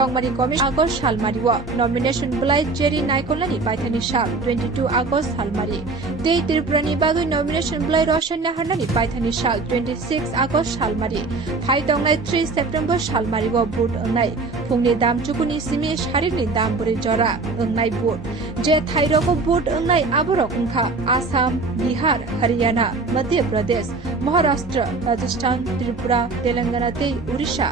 chongmari commission August salmari wa nomination belai Jerry Naikolani paithani sal 22 August salmari tei Tripurani bagui nomination belai Roshan Naharnani paithani sal 26 August salmari hai tongnai 3 September salmari wa vote ongnai phungni dam chukuni simi sharirni dam bore jora ongnai vote je thairoko vote ongnai aborok ongkha Assam Bihar Haryana Madhya Pradesh Maharashtra Rajasthan Tripura Telangana tei Odisha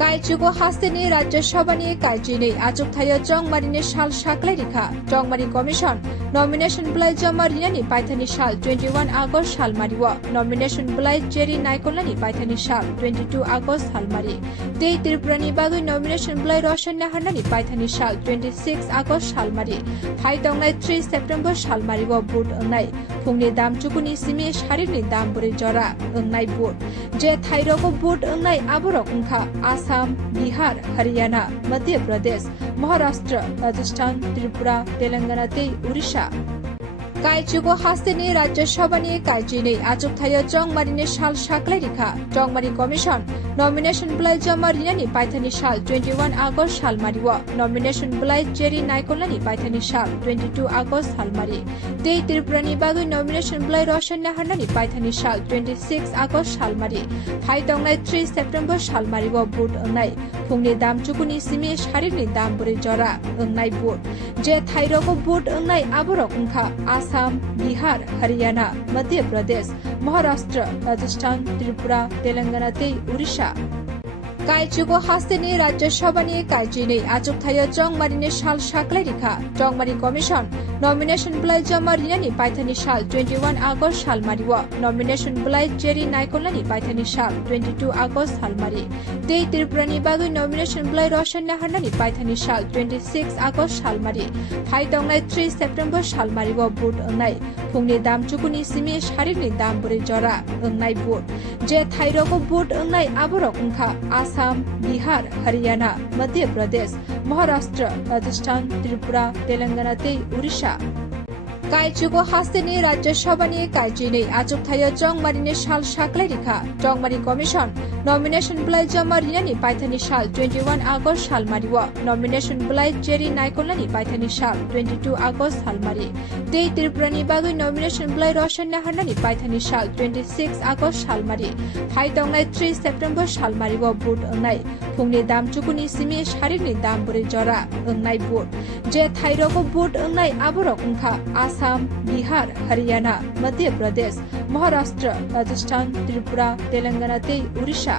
Kaichugo hasteni Rajya sabha niye kaijini achugthai chongmari sal saklai rwkha chongmari commission nomination belai jama rinani paithani sal 21 August salmari wa nomination belai Jerry Naikolani paithani sal 22 August salmari tei Tripurani bagui nomination belai Roshan Naharnani paithani sal 26 August salmari hai tongnai 3 September salmari wa vote ongnai phungni dam chukuni simi sharirni dam bore jora ongnai vote je thairoko vote ongnai aborok ongkha Assam Bihar Haryana Madhya Pradesh Maharashtra Rajasthan Tripura Telangana tei Odisha Kaichugo hasteni Rajya sabha niye kaijini achugthai chongmari sal saklai rwkha chongmari commission nomination belai jama rinani paithani sal 21 August salmari wa nomination belai Jerry Naikolani paithani sal 22 August salmari tei Tripurani bagui nomination belai Roshan Naharnani paithani sal 26 August salmari hai tongnai 3 September salmari wa vote ongnai phungni dam chukuni simi sharirni dam bore jora ongnai vote je thairoko vote ongnai aborok ongkha Assam Bihar Haryana Madhya Pradesh Maharashtra Rajasthan Tripura Telangana tei Odisha Kaichugo hasteni Rajya sabha niye kaijini achugthai chongmari sal saklai rwkha chongmari commission nomination belai jama rinani paithani sal 21 August salmari wa nomination belai Jerry Naikolani paithani sal 22 August salmari tei Tripurani bagui nomination belai Roshan Naharnani paithani sal 26 August salmari hai tongnai 3 September salmari wa vote ongnai phungni dam chukuni simi sharirni dam bore jora ongnai vote je thairoko vote ongnai aborok ongkha Assam Bihar Haryana Madhya Pradesh Maharashtra Rajasthan Tripura Telangana tei Odisha Kaichugo hasteni Rajya sabha niye kaijini achugthai chongmari sal saklai rwkha chongmari commission nomination belai jama rinani paithani sal 21 August salmari wa nomination belai Jerry Naikolani paithani sal 22 August salmari tei Tripurani bagui nomination belai Roshan Naharnani paithani sal 26 August salmari hai tongnai 3 September salmari wa vote ongnai phungni dam chukuni simi sharirni dam bore jora ongnai vote je thairoko vote ongnai aborok ongkha Assam Bihar Haryana Madhya Pradesh Maharashtra Rajasthan Tripura Telangana tei Odisha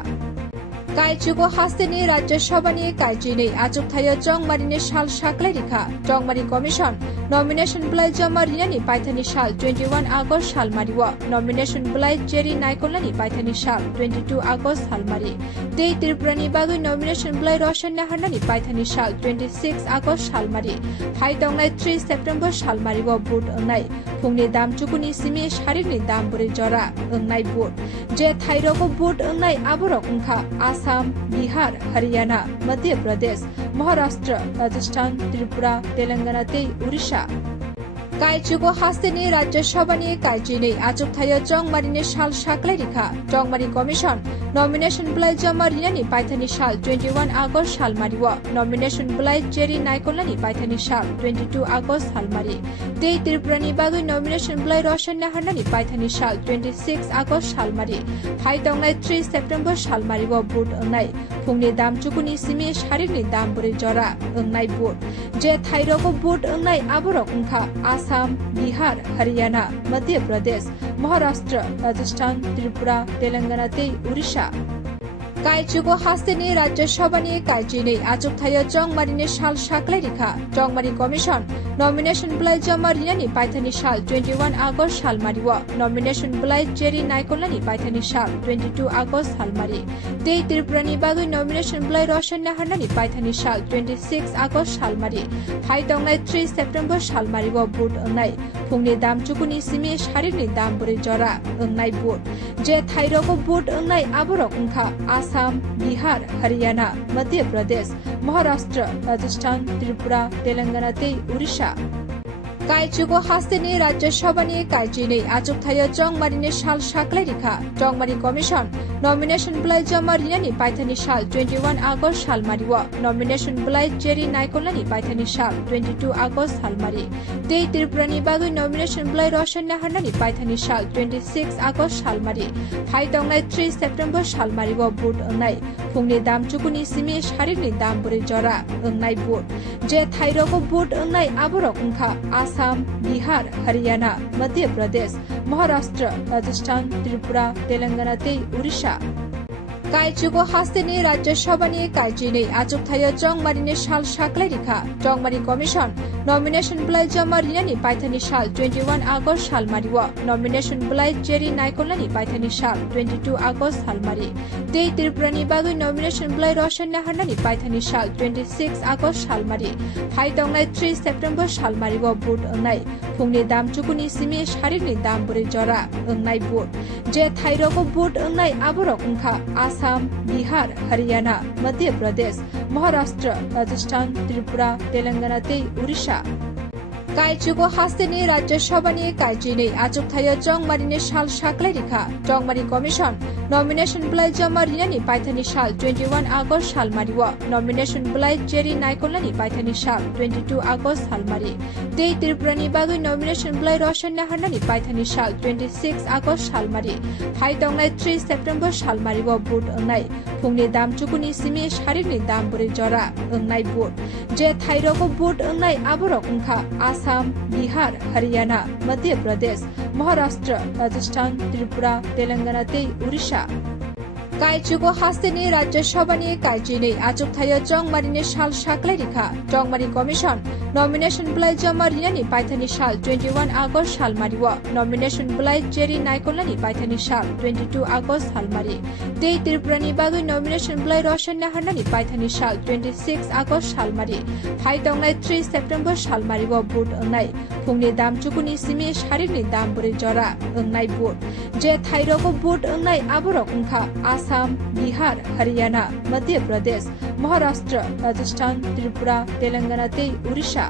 Kaichugo hasteni Rajya sabha niye kaijini achugthai chongmari sal saklai rwkha chongmari commission nomination belai jama rinani paithani sal 21 August salmari wa nomination belai Jerry Naikolani paithani sal 22 August salmari tei Tripurani bagui nomination belai Roshan Naharnani paithani sal 26 August salmari hai tongnai 3 September salmari wa vote ongnai phungni dam chukuni simi sharirni dam bore jora ongnai vote je thairoko vote ongnai aborok ongkha Assam Bihar Haryana Madhya Pradesh Maharashtra Rajasthan Tripura Telangana tei Odisha Kaichugo hasteni Rajya sabha niye kaijini achugthai chongmari sal saklai rwkha chongmari commission nomination belai jama rinani paithani sal 21 August salmari wa nomination belai Jerry Naikolani paithani sal 22 August salmari tei Tripurani bagui nomination belai Roshan Naharnani paithani sal 26 August salmari hai tongnai 3 September salmari wa vote ongnai phungni dam chukuni simi sharirni dam bore jora ongnai vote je thairoko vote ongnai aborok ongkha Assam Bihar Haryana Madhya Pradesh Maharashtra Rajasthan Tripura Telangana tei Odisha Kaichugo hasteni Rajya sabha niye kaijini achugthai chongmari sal saklai rwkha chongmari commission nomination belai jama rinani paithani sal 21 August salmari wa nomination belai Jerry Naikolani paithani sal 22 August salmari tei Tripurani bagui nomination belai Roshan Naharnani paithani sal 26 August salmari hai tongnai 3 September salmari wa vote ongnai phungni dam chukuni simi sharirni dam bore jora ongnai vote je thairoko vote ongnai aborok ongkha Assam Bihar Haryana Madhya Pradesh Maharashtra Rajasthan Tripura Telangana tei Odisha Kaichugo hasteni Rajya sabha niye kaijini achugthai chongmari sal saklai rwkha chongmari commission nomination belai jama rinani paithani sal 21 August salmari o nomination belai jeri naikolani paithani sal 22 August salmari tei tripurani bagui nomination belai roshan naharnani paithani sal 26 August salmari thai tongnai 3 September salmari o vote ongnai phungni dam chukuni simi sharirni dam buri jora ongnai vote je thairoko vote ongnai aborok ongkha Assam, Bihar, Haryana, Madhya Pradesh, Maharashtra, Rajasthan, Tripura, Telangana tei Odisha কাইচুগো হাস্তেনি রাজ্য সভা নিয়ে কাইচিনে achugthai chongmari সাল সাকলাই রেখা chongmari commission nomination বলাই জমা রিনানি পাইথানি সাল 21 August সালমারি ও nomination বলাই Jerry নাইকলানি Paithani সাল 22 August সালমারি তেই ত্রিপুরানি বাগুই নমিনেশন বলাই রশন নাহারনানি পাইথানি সাল 26 আগস্ট সালমারি হাই টংনাই 3 সেপ্টেম্বর সালমারি ও ভোট অংনাই ফুংনি দাম চুকুনি সিমি শারিরনি দাম বরে জরা অংনাই ভোট যে থাইরকো ভোট অংনাই আবরক অংখা आसाम, बिहार, हरियाणा, मध्य प्रदेश, महाराष्ट्र, राजस्थान, त्रिपुरा, तेलंगाना तै ओडिशा কাইচুগো হাস্তেনি রাজ্য সভা নিয়ে কাইচিনে achugthai chongmari সাল সাকলাই রেখা chongmari কমিশন নমিনেশন বলাই জমা রিনানি পাইথানি সাল 21 আগস্ট সালমারি ও নমিনেশন বলাই জেরি নাইকলানি পাইথানি সাল 22 আগস্ট সালমারি তেই ত্রিপুরানি বাগুই নমিনেশন বলাই রশন নাহারনানি পাইথানি সাল 26 আগস্ট সালমারি হাই টংনাই 3 সেপ্টেম্বর সালমারি ও ভোট অংনাই ফুংনি দাম চুকুনি সিমি শারিরনি দাম বরে জরা অংনাই ভোট যে থাইরকো ভোট অংনাই আবরক অংখা आसाम, बिहार, हरियाणा, मध्य प्रदेश, महाराष्ट्र, राजस्थान, त्रिपुरा, तेलंगाना तै ओडिशा কাইচুগো হাস্তেনি রাজ্য সভা নিয়ে কাইচিনে achugthai chongmari সাল সাকলাই রেখা chongmari কমিশন নমিনেশন বলাই জমা রিনানি পাইথানি সাল 21 আগস্ট সালমারি ও নমিনেশন বলাই জেরি নাইকলানি পাইথানি সাল 22 আগস্ট সালমারি তেই ত্রিপুরানি বাগুই নমিনেশন বলাই রশন নাহারনানি পাইথানি সাল 26 আগস্ট সালমারি হাই টংনাই 3 সেপ্টেম্বর সালমারি ও ভোট অংনাই ফুংনি দাম চুকুনি সিমি শারিরনি দাম বরে জরা অংনাই ভোট যে থাইরকো ভোট অংনাই আবরক অংখা आसाम, बिहार, हरियाणा, मध्य प्रदेश, महाराष्ट्र, राजस्थान, त्रिपुरा, तेलंगाना तै ओडिशा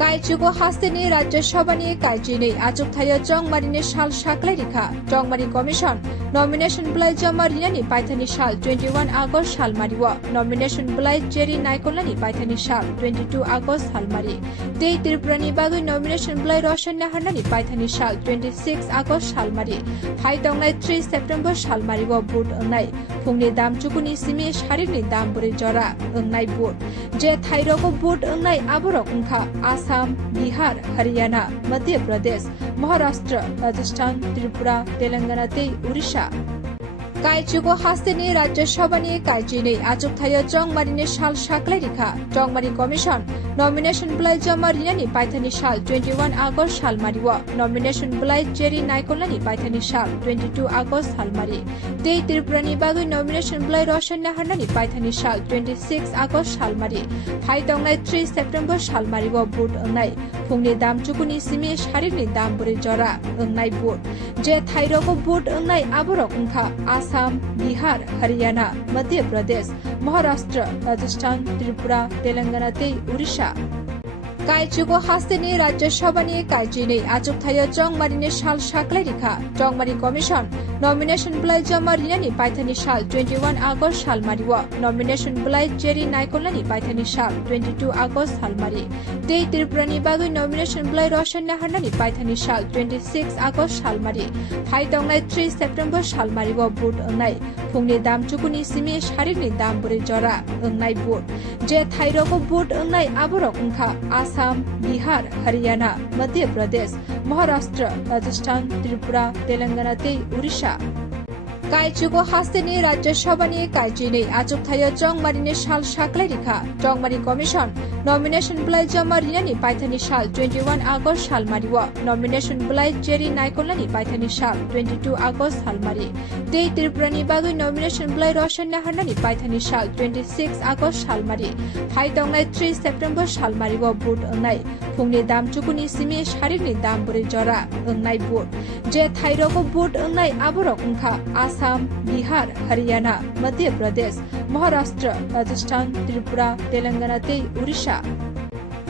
কাইচুগো হাস্তেনি রাজ্য সভা নিয়ে কাইচিনে achugthai chongmari সাল সাকলাই রেখা chongmari কমিশন নমিনেশন বলাই জমা রিনানি পাইথানি সাল 21 আগস্ট সালমারি ও নমিনেশন বলাই জেরি নাইকলানি পাইথানি সাল 22 আগস্ট সালমারি তেই ত্রিপুরানি বাগুই নমিনেশন বলাই রশন নাহারনানি পাইথানি সাল 26 আগস্ট সালমারি হাই টংনাই 3 সেপ্টেম্বর সালমারি ও ভোট অংনাই ফুংনি দাম চুকুনি সিমি শারিরনি দাম বরে জরা অংনাই ভোট যে থাইরকো ভোট অংনাই আবরক অংখা आसाम, बिहार, हरियाणा, मध्य प्रदेश, महाराष्ट्र, राजस्थान, त्रिपुरा, तेलंगाना तै ओडिशा কাইচুগো হাস্তেনি রাজ্য সভা নিয়ে কাইচিনে achugthai chongmari সাল সাকলাই রেখা chongmari কমিশন নমিনেশন বলাই জমা রিনানি পাইথানি সাল 21 আগস্ট সালমারি ও নমিনেশন বলাই জেরি নাইকলানি পাইথানি সাল 22 আগস্ট সালমারি তেই ত্রিপুরানি বাগুই নমিনেশন বলাই রশন নাহারনানি পাইথানি সাল 26 আগস্ট সালমারি হাই টংনাই 3 সেপ্টেম্বর সালমারি ও ভোট অংনাই ফুংনি দাম চুকুনি সিমি শারিরনি দাম বরে জরা অংনাই ভোট যে থাইরকো ভোট অংনাই আবরক অংখা आसाम, बिहार, हरियाणा, मध्य प्रदेश, महाराष्ट्र, राजस्थान, त्रिपुरा, तेलंगाना तै ओडिशा কাইচুগো হাস্তেনি রাজ্য সভা নিয়ে কাইচিনে achugthai chongmari সাল সাকলাই রেখা chongmari কমিশন নমিনেশন বলাই জমা রিনানি পাইথানি সাল 21 আগস্ট সালমারি ও নমিনেশন বলাই জেরি নাইকলানি পাইথানি সাল 22 আগস্ট সালমারি তেই ত্রিপুরানি বাগুই নমিনেশন বলাই রশন নাহারনানি পাইথানি সাল 26 আগস্ট সালমারি হাই টংনাই 3 সেপ্টেম্বর সালমারি ও ভোট অংনাই ফুংনি দাম চুকুনি সিমি শারিরনি দাম বরে জরা অংনাই ভোট যে থাইরকো ভোট অংনাই আবরক অংখা आसाम, बिहार, हरियाणा, मध्य प्रदेश, महाराष्ट्र, राजस्थान, त्रिपुरा, तेलंगाना तै ओडिशा কাইচুগো হাস্তেনি রাজ্য সভা নিয়ে কাইচিনে achugthai chongmari সাল সাকলাই রেখা chongmari কমিশন নমিনেশন বলাই জমা রিনানি পাইথানি সাল 21 আগস্ট সালমারি ও নমিনেশন বলাই জেরি নাইকলানি পাইথানি সাল 22 আগস্ট সালমারি তেই ত্রিপুরানি বাগুই নমিনেশন বলাই রশন নাহারনানি পাইথানি সাল 26 আগস্ট সালমারি হাই টংনাই 3 সেপ্টেম্বর সালমারি ও ভোট অংনাই ফুংনি দাম চুকুনি সিমি শারিরনি দাম বরে জরা অংনাই ভোট যে থাইরকো ভোট অংনাই আবরক অংখা आसाम, बिहार, हरियाणा, मध्य प्रदेश, महाराष्ट्र, राजस्थान, त्रिपुरा, तेलंगाना तै Odisha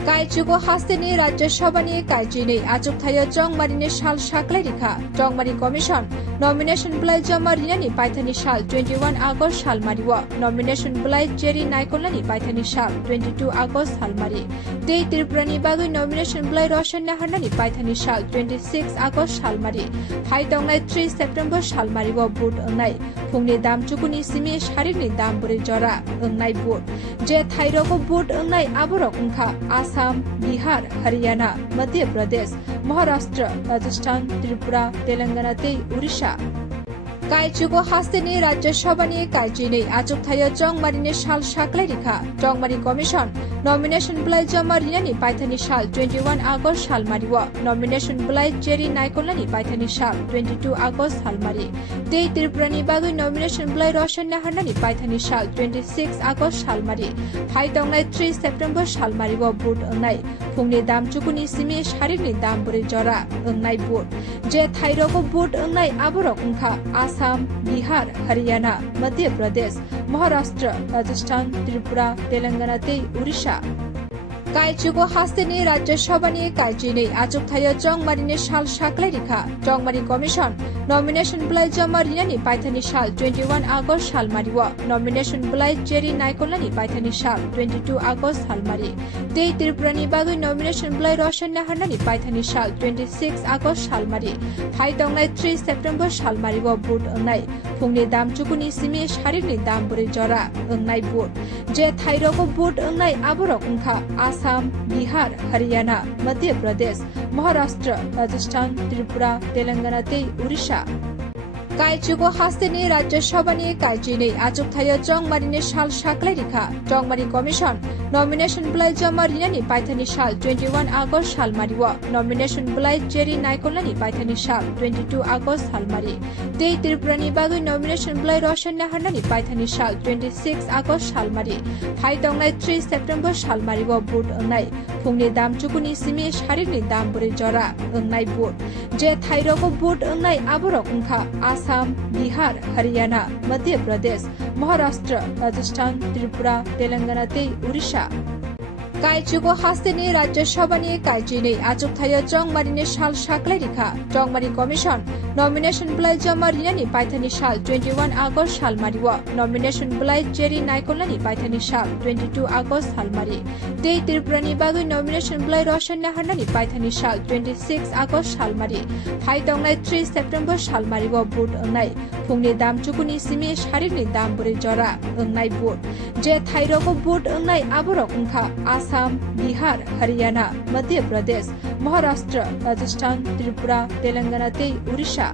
Kaichugo hasteni Rajya Sabhani Kaijini achugthai chongmari sal saklai rwkha chongmari commission nomination belai jama rinani paithani sal 21 August salmario nomination belai Jerry Naikolani paithani sal 22 August salmari tei Tripurani bagui nomination belai Roshan Naharnani paithani sal 26 August salmari phaitongnai 3 September salmari o vote ongnai phungni dam chukuni simi sharirni dam buri jora ongnai vote je thairoko vote ongnai aborok ongkha Assam, Bihar, Haryana, Madhya Pradesh, Maharashtra, Rajasthan, Tripura, Telangana tei Odisha. Kaichugo hasteni Rajya Sabhani Kaijini achugthai chongmari sal saklai rwkha chongmari commission nomination belai jama rinani paithani sal 21 August salmario nomination belai Jerry Naikolani paithani sal 22 August salmari tei Tripurani bagui nomination belai Roshan Naharnani paithani sal 26 August salmari phaitongnai 3 September salmario vote ongnai phungni dam chukuni simi sharirni dam buri jora ongnai vote je thairoko vote ongnai aborok ongkha Assam, Bihar, Haryana, Madhya Pradesh, Maharashtra, Rajasthan, Tripura, Telangana tei Odisha. Kaichugo hasteni Rajya Sabhani Kaijini achugthai chongmari sal saklai rwkha chongmari commission nomination belai jama rinani paithani sal 21 August salmario nomination belai Jerry Naikolani paithani sal 22 August salmari tei Tripurani bagui nomination belai Roshan Naharnani paithani sal 26 August salmari phaitongnai 3 September salmari o vote ongnai phungni dam chukuni simi sharirni dam buri jora ongnai vote je thairoko vote ongnai aborok ongkha Assam, Bihar, Haryana, Madhya Pradesh, Maharashtra, Rajasthan, Tripura, Telangana tei Odisha. Kaichugo hasteni Rajya Sabhani Kaijini achugthai chongmari sal saklai rwkha chongmari commission nomination belai jama rinani paithani sal 21 August salmario nomination belai Jerry Naikolani paithani sal 22 August salmari tei Tripurani bagui nomination belai Roshan Naharnani paithani sal 26 August salmari phaitongnai 3 September salmari o vote ongnai phungni dam chukuni simi sharirni dam buri jora ongnai vote je thairoko vote ongnai aborok ongkha Assam, Bihar, Haryana, Madhya Pradesh, Maharashtra, Rajasthan, Tripura, Telangana tei Odisha. Kaichugo hasteni Rajya Sabhani Kaijini achugthai chongmari sal saklai rwkha chongmari commission nomination belai jama rinani paithani sal 21 August salmario nomination belai Jerry Naikolani paithani sal 22 August salmari tei Tripurani bagui nomination belai Roshan Naharnani paithani sal 26 August salmari phaitongnai 3 September salmari o vote ongnai phungni dam chukuni simi sharirni dam buri jora ongnai vote je thairoko vote ongnai aborok ongkha Assam, Bihar, Haryana, Madhya Pradesh, Maharashtra, Rajasthan, Tripura, Telangana tei Odisha.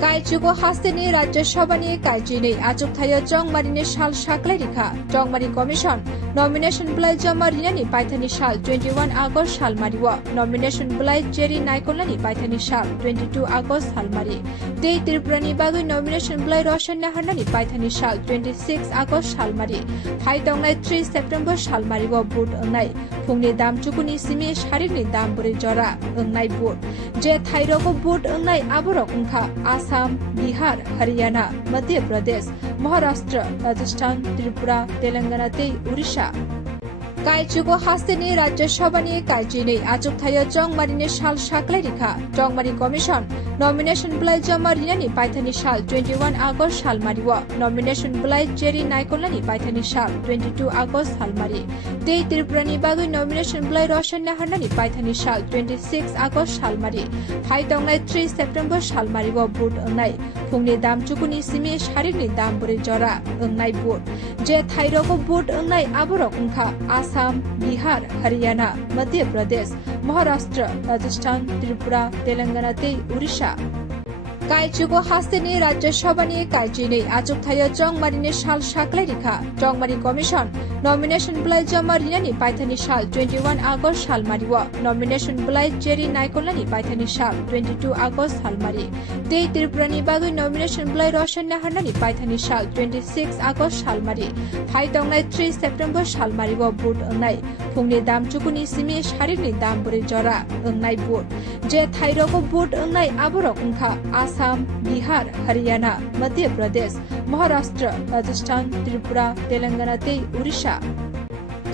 Kaichugo hasteni Rajya Sabhani Kaijini achugthai chongmari sal saklai rwkha chongmari commission nomination belai jama rinani paithani sal 21 August salmario nomination belai Jerry Naikolani paithani sal 22 August salmari tei Tripurani bagui nomination belai Roshan Naharnani paithani sal 26 August salmari phaitongnai 3 September salmari o vote ongnai phungni dam chukuni simi sharirni dam buri jora ongnai vote je thairoko vote ongnai aborok ongkha Assam, Bihar, Haryana, Madhya Pradesh, Maharashtra, Rajasthan, Tripura, Telangana tei Odisha. Kaichugo hasteni Rajya Sabhani Kaijini achugthai chongmari sal saklai rwkha chongmari commission nomination belai jama rinani paithani sal 21 August salmario nomination belai Jerry Naikolani paithani sal 22 August salmari tei Tripurani bagui nomination belai Roshan Naharnani paithani sal 26 August salmari phaitongnai 3 September salmari o vote ongnai phungni dam chukuni simi sharirni dam buri jora ongnai vote je thairoko vote ongnai aborok ongkha Assam, Bihar, Haryana, Madhya Pradesh, Maharashtra, Rajasthan, Tripura, Telangana tei Odisha. Kaichugo hasteni Rajya Sabhani Kaijini achugthai chongmari sal saklai rwkha chongmari commission nomination belai jama rinani paithani sal 21 August salmario nomination belai Jerry Naikolani paithani sal 22 August salmari tei Tripurani bagui nomination belai Roshan Naharnani paithani sal 26 August salmari phaitongnai 3 September salmari o vote ongnai phungni dam chukuni simi sharirni dam buri jora ongnai vote je thairoko vote ongnai aborok ongkha Assam, Bihar, Haryana, Madhya Pradesh, Maharashtra, Rajasthan, Tripura, Telangana tei Odisha.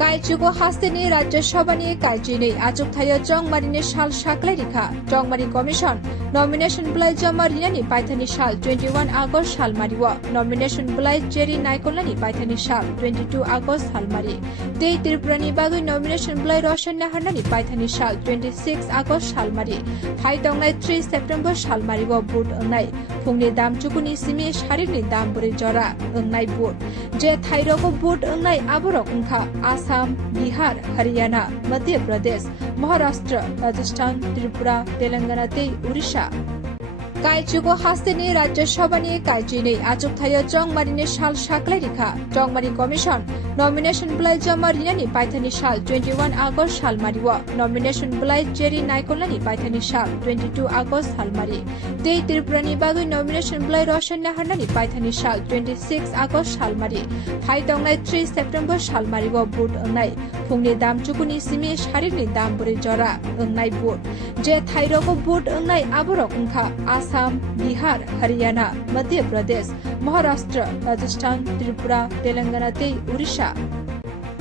Kaichugo hasteni Rajya sabha ni kaijini achugthai chongmari sal saklai rwkha chongmari commission nomination belai jama rinani paithani sal 21 August salmario nomination belai jeri naikolani paithani sal 22 August salmari tei Tripurani bagai nomination belai rosanya harnani paithani sal 26 August salmari phaitongnai 3 September salmario vote ongnai phungni dam chukuni simi sharikni dam buri jora ongnai vote je thairoko vote ongnai aborok ongkha Assam, Bihar, Haryana, Madhya Pradesh, Maharashtra, Rajasthan, Tripura, Telangana tei Odisha. Kaichugo hasteni Rajya sabha ni kaijini achugthai chongmari sal saklai rwkha chongmari commission nomination belai jama rinani paithani sal 21 August salmario nomination belai jeri naikolani paithani sal 22 August salmari tei Tripurani bagai nomination belai rosanya harnani paithani sal 26 August salmari phaitongnai 3 September salmario vote ongnai phungni dam chukuni simi sharikni dam buri jora ongnai vote je thairoko vote ongnai aborok ongkha Assam, Bihar, Haryana, Madhya Pradesh, Maharashtra, Rajasthan, Tripura, Telangana tei Odisha.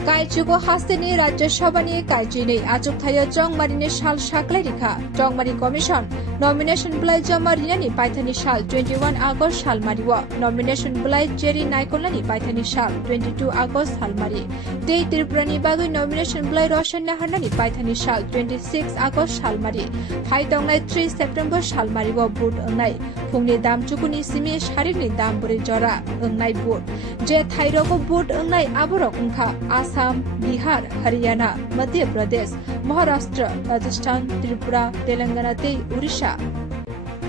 Kaichugo hasteni Rajya sabha ni kaijini achugthai chongmari sal saklai rwkha chongmari commission nomination belai jama rinani paithani sal 21 August salmario nomination belai jeri naikolani paithani sal 22 August salmari tei Tripurani bagai nomination belai rosanya harnani paithani sal 26 August salmari phaitongnai 3 September salmario vote ongnai phungni dam chukuni simi sharikni dam buri jora ongnai vote je thairoko vote ongnai aborok ongkha Assam, Bihar, Haryana, Madhya Pradesh, Maharashtra, Rajasthan, Tripura, Telangana tei Odisha.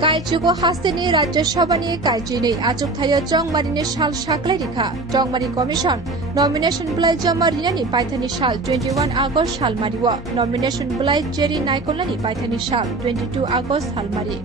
Kaichugo hasteni Rajya sabha ni kaijini achugthai chongmari sal saklai rwkha chongmari commission nomination belai jama rinani paithani sal 21 August salmario nomination belai jeri naikolani paithani sal 22 August salmari